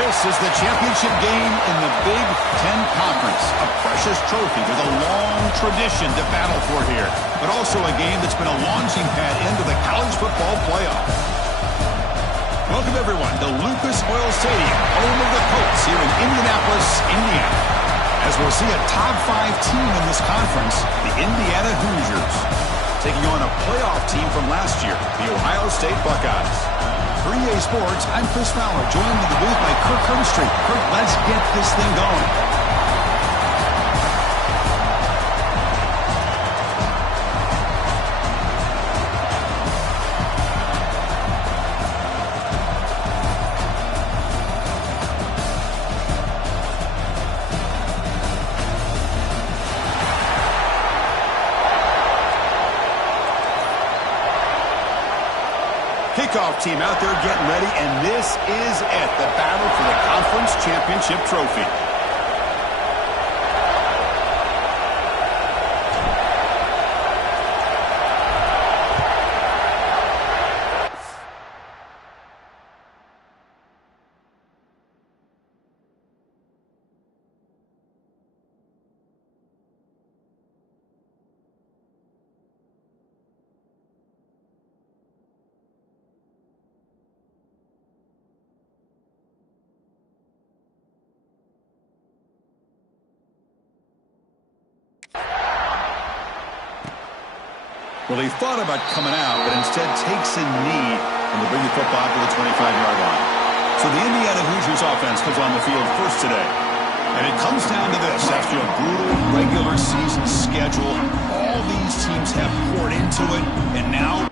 This is the championship game in the Big Ten Conference. A precious trophy with a long tradition to battle for here, but also a game that's been a launching pad into the college football playoff. Welcome, everyone, to Lucas Oil Stadium, home of the Colts here in Indianapolis, Indiana. As we'll see a top-5 team in this conference, the Indiana Hoosiers, taking on a playoff team from last year, the Ohio State Buckeyes. For EA Sports, I'm Chris Fowler, joined in the booth by Kirk Herbstreit. Kirk, let's get this thing going. Kickoff team out there getting ready, and this is it, the battle for the conference championship trophy. Well, he thought about coming out, but instead takes a knee and will bring the football to the 25-yard line. So the Indiana Hoosiers offense comes on the field first today. And it comes down to this. After a brutal regular season schedule, all these teams have poured into it, and now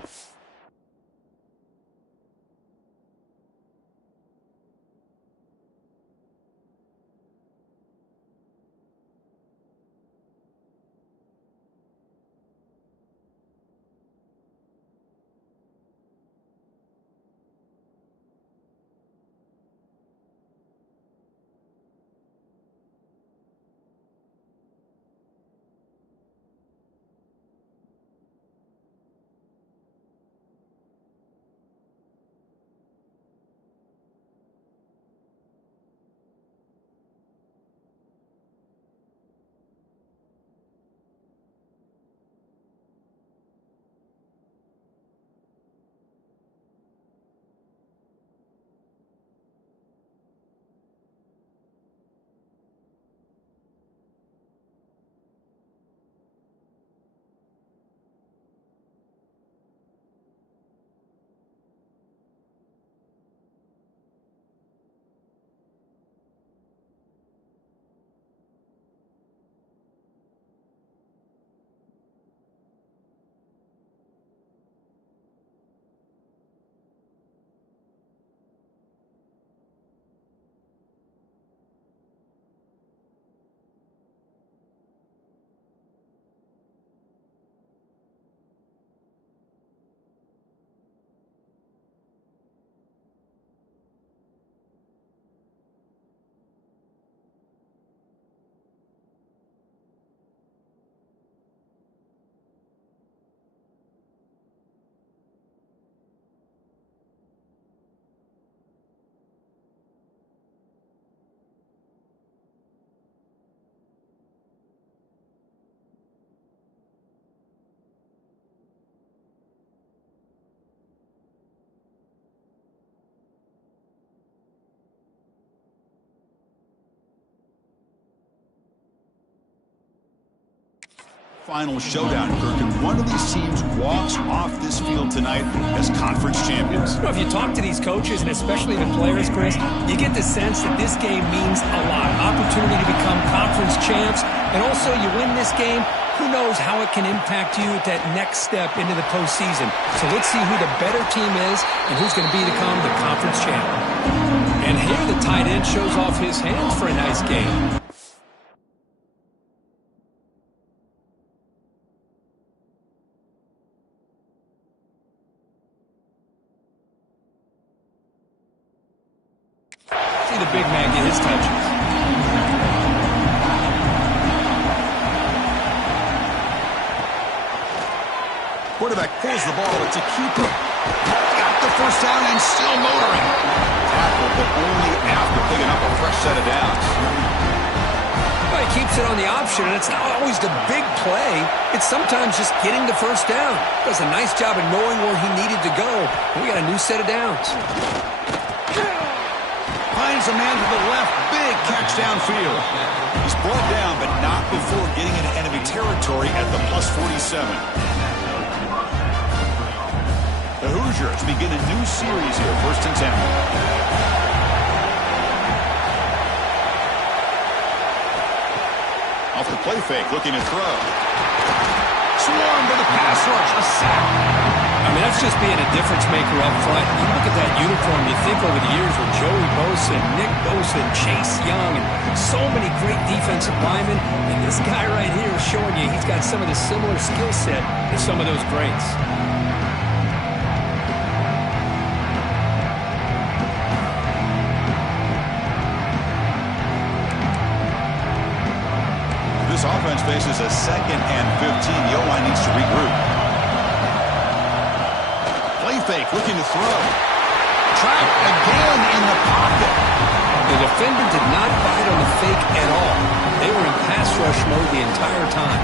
final showdown, Kirk, and one of these teams walks off this field tonight as conference champions. You know, if you talk to these coaches, and especially the players, Chris, you get the sense that this game means a lot. Opportunity to become conference champs, and also you win this game, who knows how it can impact you at that next step into the postseason. So let's see who the better team is and who's going to become the conference champ. And here the tight end shows off his hands for a nice game. The big man get his touches. Quarterback pulls the ball. It's a keeper. Got the first down and still motoring. Tackle, but only after picking set of downs. Well, he keeps it on the option, and it's not always the big play. It's sometimes just getting the first down. Does a nice job of knowing where he needed to go. We got a new set of downs. Finds a man to the left. Big catch downfield. He's brought down, but not before getting into enemy territory at the +47. The Hoosiers begin a new series here, 1st and 10. Off the play fake, looking to throw. Swarmed by the pass rush, a sack. I mean, that's just being a difference maker up front. You look at that uniform, you think over the years with Joey Bosa, Nick Bosa, and Chase Young, and so many great defensive linemen. And this guy right here is showing you he's got some of the similar skill set to some of those greats. This offense faces a 2nd and 15. The O-line needs to regroup. Play fake, looking to throw. Trapped again in the pocket. The defender did not bite on the fake at all. They were in pass rush mode the entire time.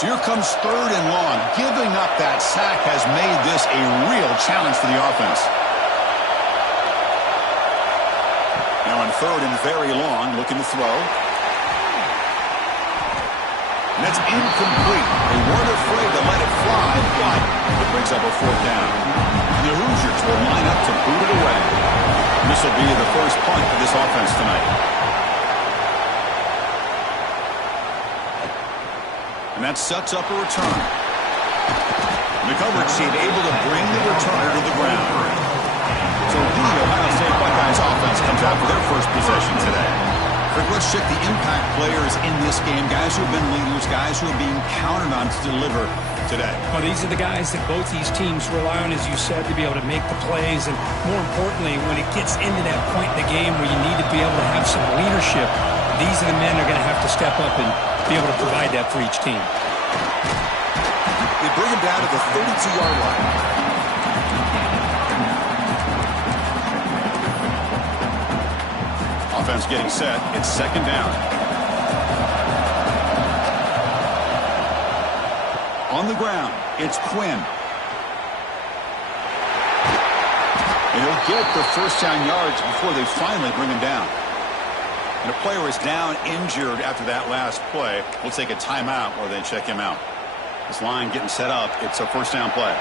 So here comes 3rd and long. Giving up that sack has made this a real challenge for the offense. Now on 3rd and very long, looking to throw. And that's incomplete. They weren't afraid to let it fly, but it brings up a 4th down. And the Hoosiers will line up to boot it away. And this will be the first punt for this offense tonight. And that sets up a return. The coverage team able to bring the returner to the ground. So the Ohio State Buckeyes offense comes out for their first possession today. Rick, let's check the impact players in this game. Guys who have been leaders, guys who are being counted on to deliver today. Well, these are the guys that both these teams rely on, as you said, to be able to make the plays. And more importantly, when it gets into that point in the game where you need to be able to have some leadership, these are the men that are going to have to step up and be able to provide that for each team. They bring him down to the 32-yard line. Offense getting set. It's 2nd down. On the ground, it's Quinn. And he'll get the first down yards before they finally bring him down. And a player is down injured after that last play. We'll take a timeout or then check him out. This line getting set up. It's a first down play.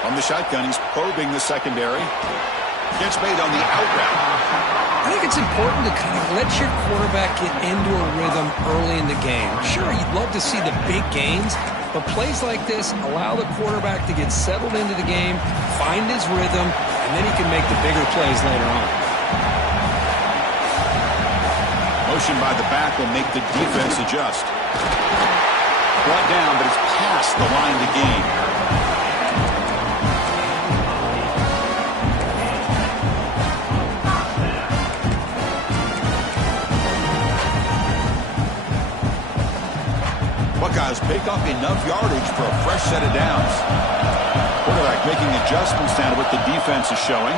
From the shotgun, he's probing the secondary. Gets made on the out route. I think it's important to kind of let your quarterback get into a rhythm early in the game. Sure, you'd love to see the big gains, but plays like this allow the quarterback to get settled into the game, find his rhythm, and then he can make the bigger plays later on. Motion by the back will make the defense adjust. Brought down, but it's past the line to gain. Buckeyes pick up enough yardage for a fresh set of downs. Quarterback making adjustments down to what the defense is showing.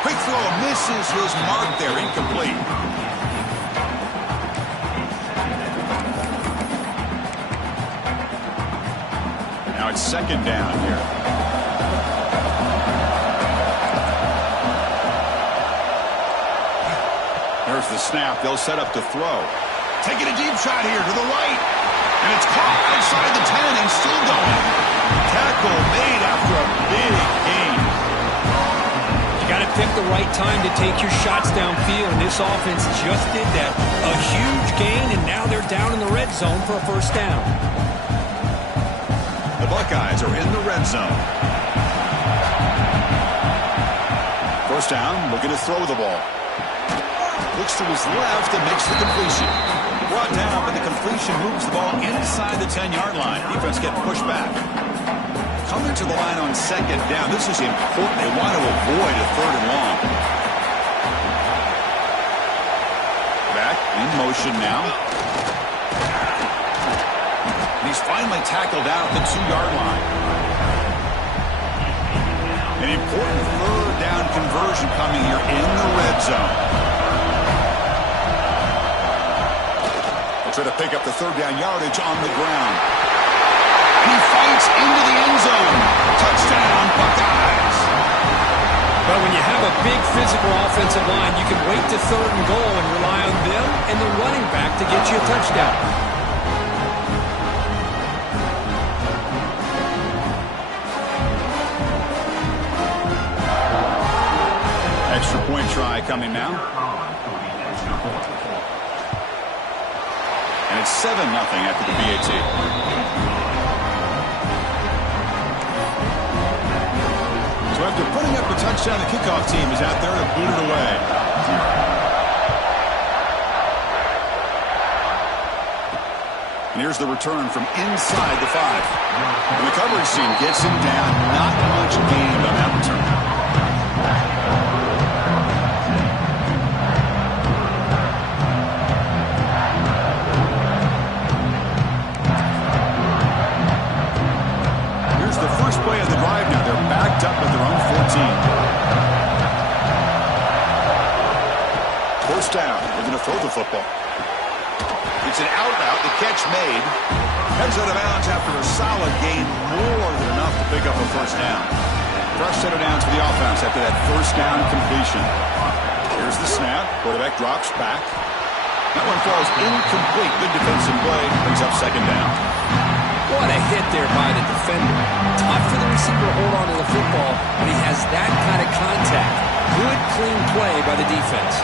Quick throw misses his mark there, incomplete. Now it's 2nd down here. There's the snap. They'll set up to throw. Taking a deep shot here to the right. And it's caught outside the 10 and still going. Tackle made after a big gain. You got to pick the right time to take your shots downfield, and this offense just did that. A huge gain, and now they're down in the red zone for a first down. The Buckeyes are in the red zone. First down, looking to throw the ball. Looks to his left and makes the completion. Brought down, but the completion moves the ball inside the 10-yard line. Defense getting pushed back. Coming to the line on second down. This is important. They want to avoid a third and long. Back in motion now. And he's finally tackled out the 2-yard line. An important third down conversion coming here in the red zone. They'll try to pick up the third down yardage on the ground. And he fights into the end zone. Touchdown, Buckeyes. But when you have a big physical offensive line, you can wait to third and goal and rely on them and the running back to get you a touchdown. Extra point try coming now. And it's 7-0 after the BAT. So after putting up a touchdown, the kickoff team is out there to boot it away. And here's the return from inside the 5. And the coverage team gets him down. Not much gained on that return. Play of the drive now. They're backed up at their own 14. First down. They're going to throw the football. It's an out route. The catch made. Heads out of bounds after a solid gain. More than enough to pick up a first down. Fresh set of downs for the offense after that first down completion. Here's the snap. Quarterback drops back. That one falls incomplete. Good defensive play. Brings up second down. What a hit there by the defender. Tough for the receiver to hold on to the football when he has that kind of contact. Good, clean play by the defense.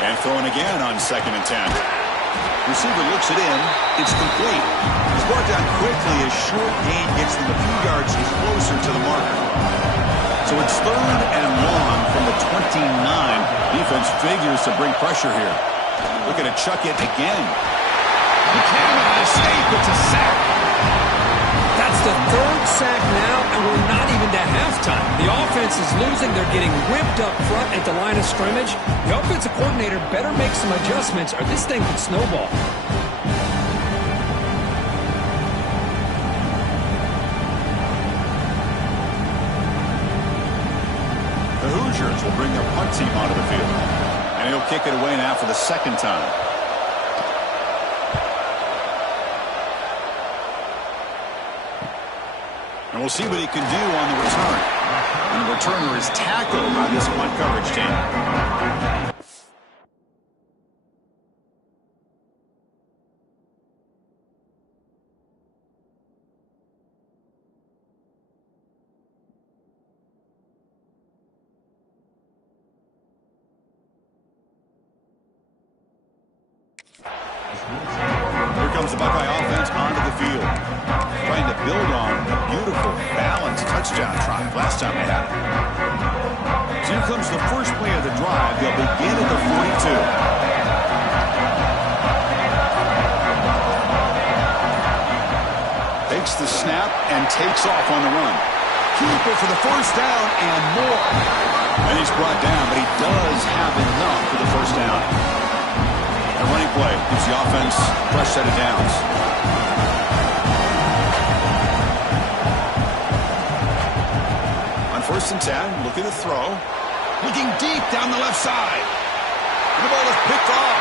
And throwing again on 2nd and 10. Receiver looks it in. It's complete. He's brought down quickly as short gain gets them a few yards closer to the marker. So it's 3rd and long from the 29. Defense figures to bring pressure here. Looking to chuck it again. He came out of escape. It's a sack. That's the 3rd sack now, and we're not even to halftime. The offense is losing. They're getting whipped up front at the line of scrimmage. The offensive coordinator better make some adjustments, or this thing could snowball. The Hoosiers will bring their punt team onto the field. And he'll kick it away now for the 2nd time. And we'll see what he can do on the return. And the returner is tackled by this punt coverage team. Here comes the Buckeye offense onto the field. Trying to build on a beautiful, balanced touchdown drive last time they had it. So here comes the first play of the drive. They'll begin at the 42. Takes the snap and takes off on the run. Keeper for the first down and more. And he's brought down, but he does have enough for the first down. A running play gives the offense a fresh set of downs. On 1st and 10, looking to throw. Looking deep down the left side. And the ball is picked off.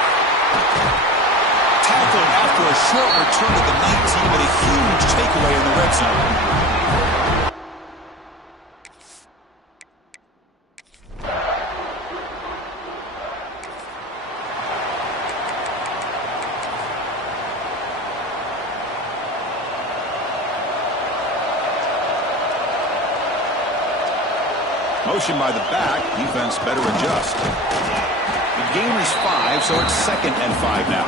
Tackled after a short return to the 19, but a huge takeaway in the red zone. Motion by the back. Defense better adjust. The game is 5, so it's 2nd and 5 now.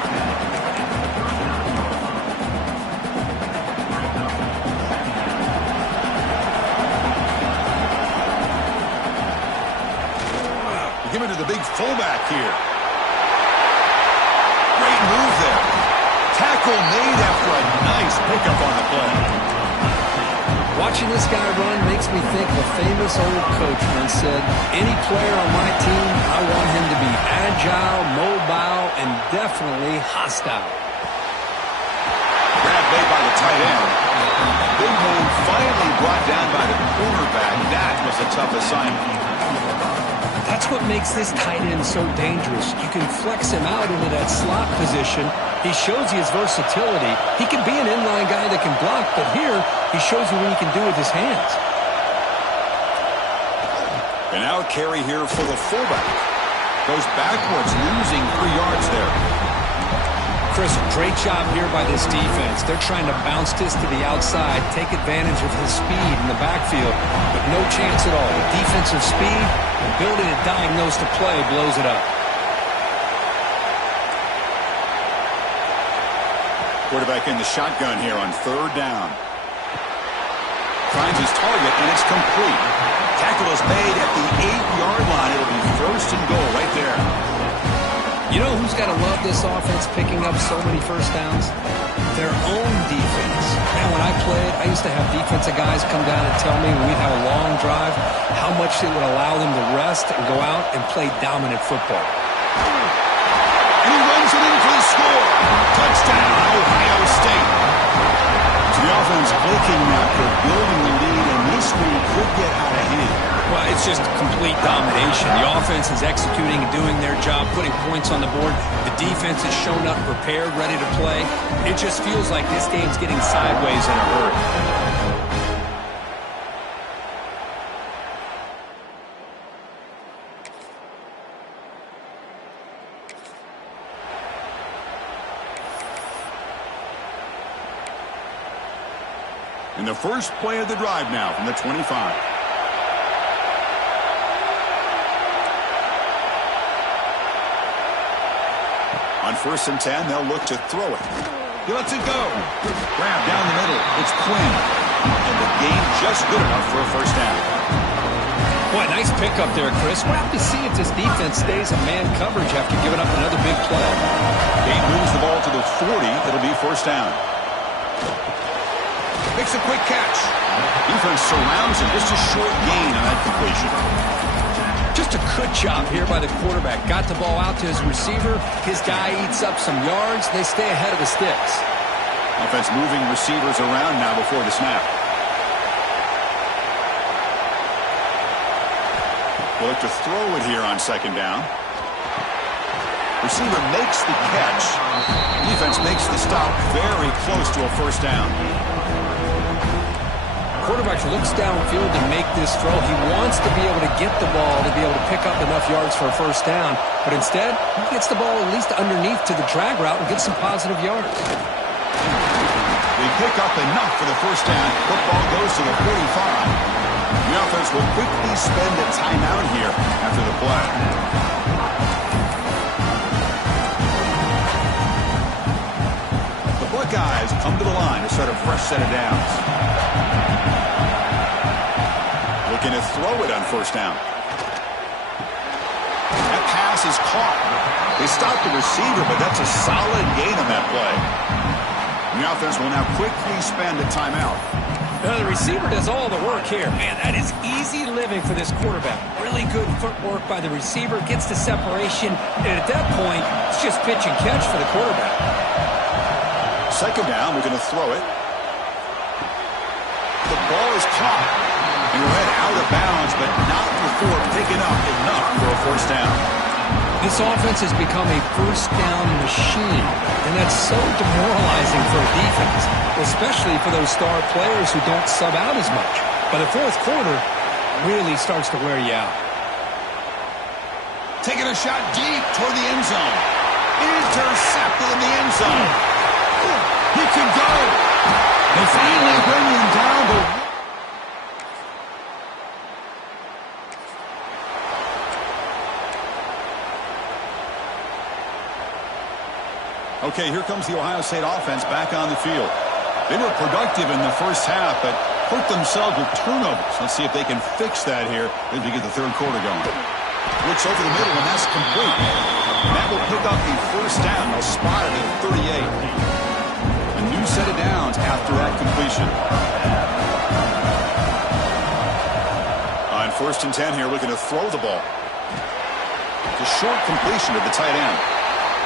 Give it to the big fullback here. Great move there. Tackle made after a nice pickup on the play. Watching this guy run makes me think of a famous old coach once said, any player on my team, I want him to be agile, mobile, and definitely hostile. Grab made by the tight end. Big man finally brought down by the cornerback. That was a tough assignment. That's what makes this tight end so dangerous. You can flex him out into that slot position. He shows you his versatility. He can be an inline guy that can block, but here he shows you what he can do with his hands. And now a carry here for the fullback. Goes backwards, losing 3 yards there. Chris, great job here by this defense. They're trying to bounce this to the outside, take advantage of his speed in the backfield, but no chance at all. The defensive speed, ability to diagnose the play, blows it up. Quarterback in the shotgun here on 3rd down. Finds his target, and it's complete. Tackle is made at the 8-yard line. It'll be 1st and goal right there. You know who's got to love this offense picking up so many first downs? Their own defense. Man, when I played, I used to have defensive guys come down and tell me when we'd have a long drive how much it would allow them to rest and go out and play dominant football. And he runs it in for the score. Touchdown, Ohio State. So the offense clicking now. They're building the lead, and this one could get out of hand. Well, it's just complete domination. The offense is executing and doing their job, putting points on the board. The defense is shown up, prepared, ready to play. It just feels like this game's getting sideways in a hurry. In the first play of the drive now from the 25. On 1st and 10, they'll look to throw it. He lets it go. Grab down the middle. It's Quinn. And the game just good enough for a 1st down. Boy, nice pickup there, Chris. We'll have to see if this defense stays in man coverage after giving up another big play. Game moves the ball to the 40. It'll be 1st down. Makes a quick catch. Defense surrounds him. Just a short gain on that completion. Just a good job here by the quarterback. Got the ball out to his receiver. His guy eats up some yards. They stay ahead of the sticks. Offense moving receivers around now before the snap. They'll look to throw it here on 2nd down. Receiver makes the catch. Defense makes the stop very close to a 1st down. Quarterback looks downfield to make this throw. He wants to be able to get the ball to be able to pick up enough yards for a 1st down. But instead, he gets the ball at least underneath to the drag route and gets some positive yards. They pick up enough for the 1st down. Football goes to the 45. The offense will quickly spend a timeout here after the play. The Buckeyes come to the line to start a fresh set of downs. Looking to throw it on 1st down. That pass is caught. They stopped the receiver, but that's a solid gain on that play. The offense will now quickly spend a timeout. The receiver does all the work here. Man, that is easy living for this quarterback. Really good footwork by the receiver. Gets the separation. And at that point, it's just pitch and catch for the quarterback. 2nd down, we're going to throw it. The ball is caught. And read out of bounds, but not before picking up enough for a 1st down. This offense has become a 1st down machine, and that's so demoralizing for a defense, especially for those star players who don't sub out as much. By the 4th quarter, really starts to wear you out. Taking a shot deep toward the end zone. Intercepted in the end zone. He can go. They finally bring him down, but okay, here comes the Ohio State offense back on the field. They were productive in the 1st half, but hurt themselves with turnovers. Let's see if they can fix that here as we get the 3rd quarter going. Looks over the middle, and that's complete. And that will pick up the first down. They'll spot it at 38. A new set of downs after that completion. On 1st and 10 here, looking to throw the ball. It's a short completion to the tight end.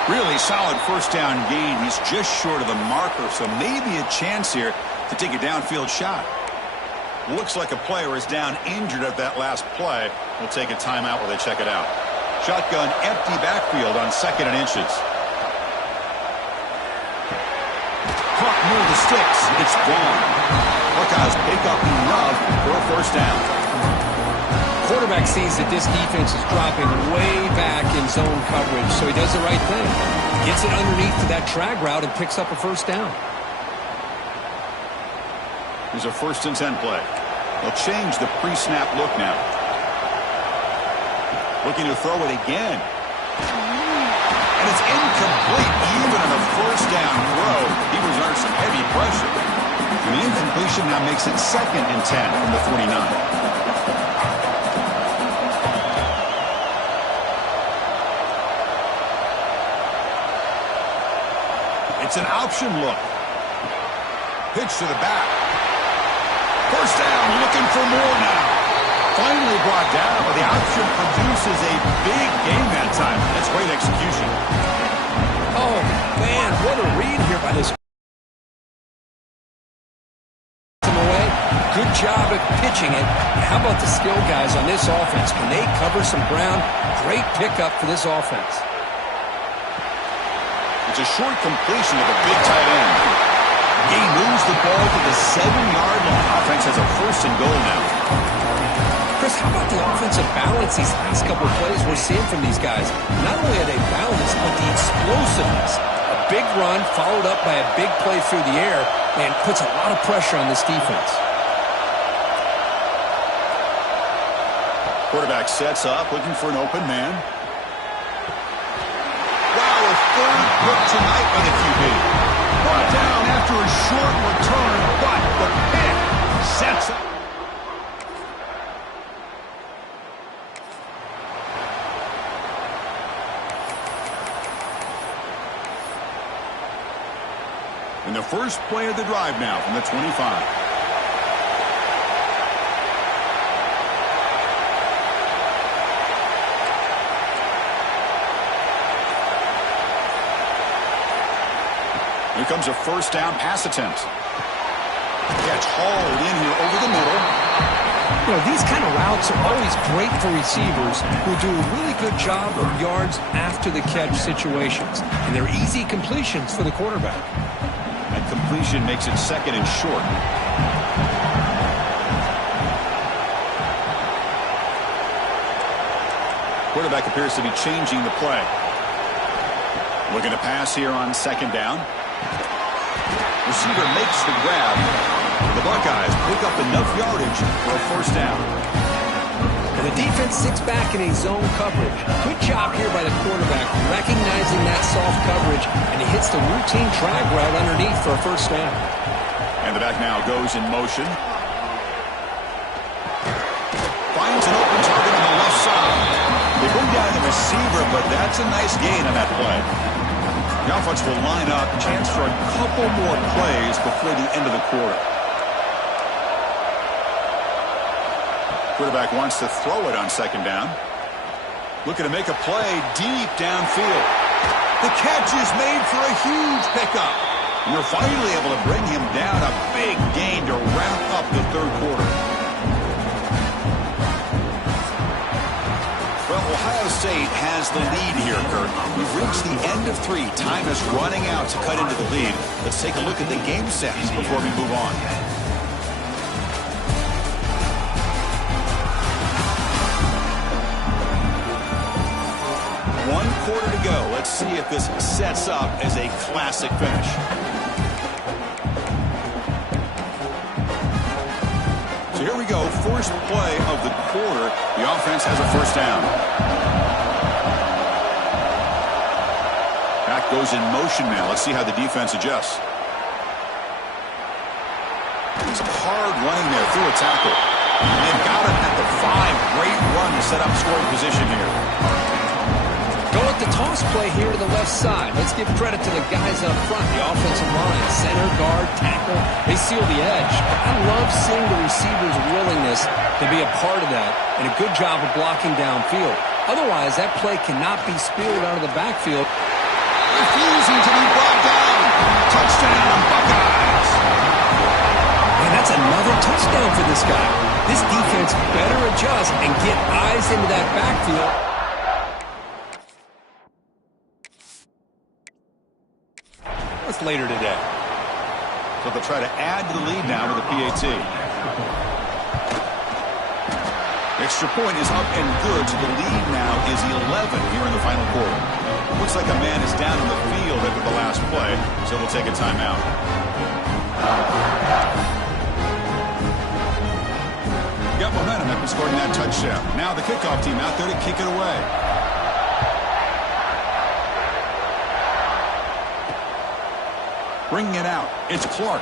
Really solid first down gain. He's just short of the marker, so maybe a chance here to take a downfield shot. Looks like a player is down injured at that last play. We'll take a timeout while they check it out. Shotgun empty backfield on 2nd and inches. Caught near the sticks. It's gone. Buckeyes pick up enough for a first down. Quarterback sees that this defense is dropping way back in zone coverage, so he does the right thing. Gets it underneath to that drag route and picks up a first down. Here's a 1st and 10 play. They'll change the pre-snap look now. Looking to throw it again. And it's incomplete. Even on a first down throw, he was under some heavy pressure. And the incompletion now makes it 2nd and 10 from the 49. It's an option look. Pitch to the back. First down, looking for more now. Finally brought down, but the option produces a big game that time. That's great execution. Oh, man, what a read here by this. Away. Good job at pitching it. How about the skill guys on this offense? Can they cover some ground? Great pickup for this offense. It's a short completion of a big tight end. He moves the ball to the 7-yard line. Offense has a 1st and goal now. Chris, how about the offensive balance these last couple of plays we're seeing from these guys? Not only are they balanced, but the explosiveness. A big run followed up by a big play through the air and puts a lot of pressure on this defense. Quarterback sets up, looking for an open man. Third pick tonight by the QB. Brought down after a short return, but the pick sets up. And the first play of the drive now from the 25. Here comes a first down pass attempt. Catch hauled in here over the middle. You know, these kind of routes are always great for receivers who do a really good job of yards after the catch situations. And they're easy completions for the quarterback. That completion makes it 2nd and short. Quarterback appears to be changing the play. Looking to pass here on 2nd down. Receiver makes the grab. The Buckeyes pick up enough yardage for a first down. And the defense sits back in a zone coverage. Good job here by the quarterback, recognizing that soft coverage, and he hits the routine drag route underneath for a first down. And the back now goes in motion. Finds an open target on the left side. They bring down the receiver, but that's a nice gain on that play. The offense will line up, chance for a couple more plays before the end of the quarter. Quarterback wants to throw it on 2nd down. Looking to make a play deep downfield. The catch is made for a huge pickup. And you're finally able to bring him down, a big gain to wrap up the 3rd quarter. Well, Ohio State has the lead here, Kurt. We've reached the end of 3. Time is running out to cut into the lead. Let's take a look at the game sets before we move on. One quarter to go. Let's see if this sets up as a classic finish. So here we go. First play of the quarter. The offense has a first down. Back goes in motion now. Let's see how the defense adjusts. Some hard running there through a tackle. And they've got him at the 5. Great run to set up scoring position here. Go with the toss play here to the left side. Let's give credit to the guys up front, the offensive line, center, guard, tackle. They seal the edge. I love seeing the receiver's willingness to be a part of that and a good job of blocking downfield. Otherwise, that play cannot be spilled out of the backfield. Refusing to be brought down. Touchdown, Buckeyes. And that's another touchdown for this guy. This defense better adjust and get eyes into that backfield. What's later today? So they'll try to add to the lead now with a PAT. Extra point is up and good, so the lead now is 11 here in the final quarter. Looks like a man is down in the field after the last play, so we'll take a timeout. Got momentum after scoring that touchdown. Now the kickoff team out there to kick it away. Bringing it out, it's Clark.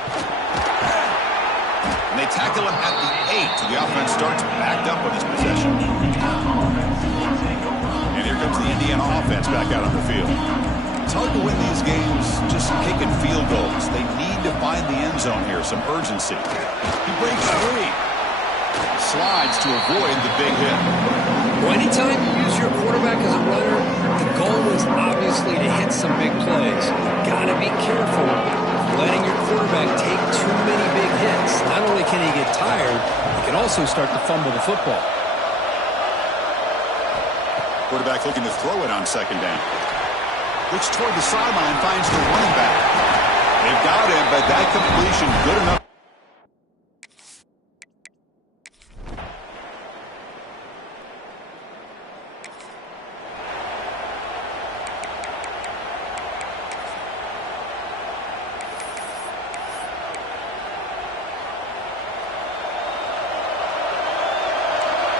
And they tackle him at the 8, so the offense starts backed up on this possession. And here comes the Indiana offense back out on the field. It's hard to win these games just kicking field goals. They need to find the end zone here, some urgency. He breaks free. Slides to avoid the big hit. Well, anytime you use your quarterback as a runner, the goal is obviously to hit some big plays. Got to be careful letting your quarterback take too many big hits. Not only can he get tired, he can also start to fumble the football. Quarterback looking to throw it on second down. Looks toward the sideline, finds the running back. They've got him, but that completion good enough.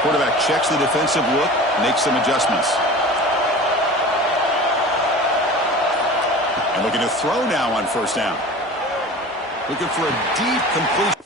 Quarterback checks the defensive look, makes some adjustments. And looking to throw now on first down. Looking for a deep completion.